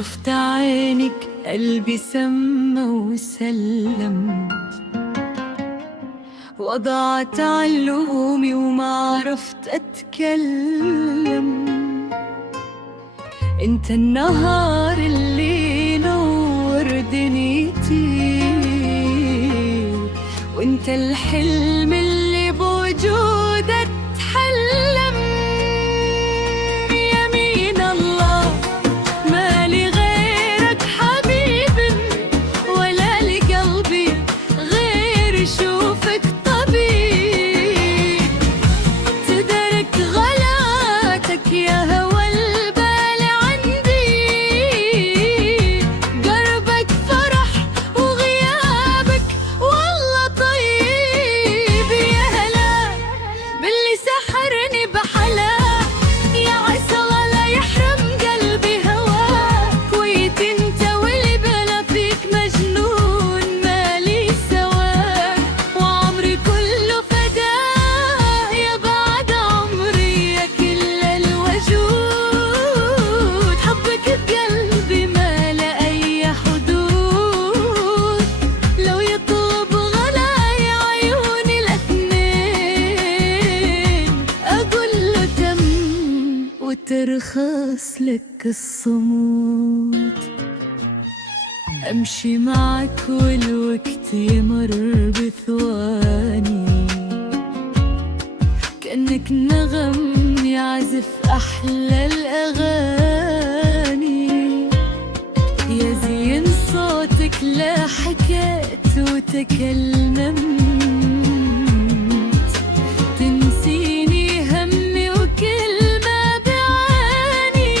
شفت عينك قلبي سما وسلم، وضعت علومي وما عرفت أتكلم. انت النهار اللي نور دنيتي، وانت الحلم اللي بوجودك تحلم. يمين الله مالي غيرك حبيبي، ولا لقلبي غير يشوفك طبيب. تدرك غلاتك يا هوى البال عندي، قربك فرح وغيابك والله طيب. يا هلا باللي سحرني بحلا، يا عسى لا يحرم قلبي هواك. ويت انت واللي بلا فيك مجنون مالي سواك، وعمري كله فداه يا بعد عمري يا كل الوجود. حبك بقلبي ما له أي حدود، لو يطلب غلايا عيوني الاثنين أقول له تم وترخص لك الصمود. أمشي معك والوقت يمر بثواني، كأنك نغم يعزف أحلى الأغاني. يا زين صوتك لا حكيت وتكلمت، تنسيني همي وكل ما بعاني.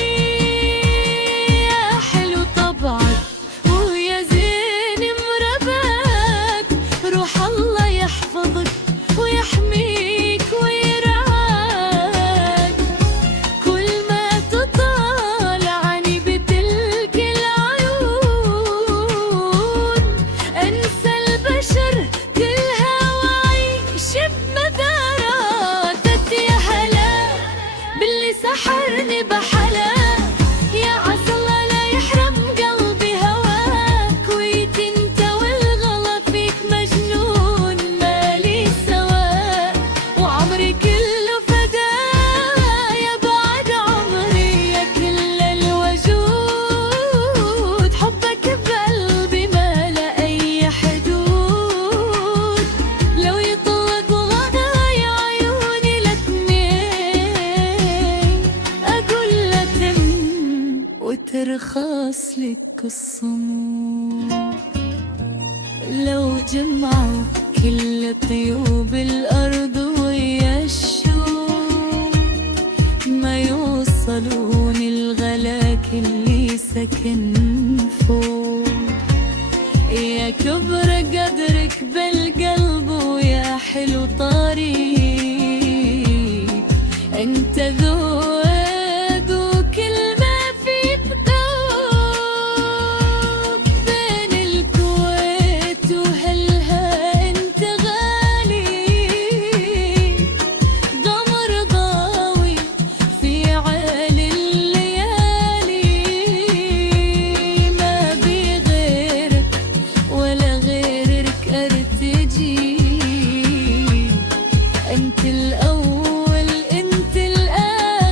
يا حلو طبعك ويا زين مرباك، روح الله يحفظك ويحميك ويرعاك. كل ما تطالعني بتلك العيون، أنسى البشر كلها وأعيش بمداراتك. يا هلا باللي سحرني بحلا، يا عسى الله لا يحرم قلبي هواك. ويت انت والغلا فيك مجنون مالي سواك، وعمري كله فداه يا بعد عمري يا كل الوجود. حبك بقلبي ما له أي حدود، لو يطلق غدايا عيوني الاثنين أقول له تم وترخص لك الصمود. لو جمعوا كل طيوب الأرض ويا الشوق، ما يوصلون الغلاك اللي سكن فوق. يا كبر قدرك بالقلب ويا حلو طريق، انت ذوق وكل ما في بذوق. بين الكويت وهلها انت غالي، قمر ضاوي في عالي الليالي. ما بي غيرك ولا غيرك أرتجي، أنت الأول أنت الآخر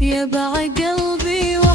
يبع قلبي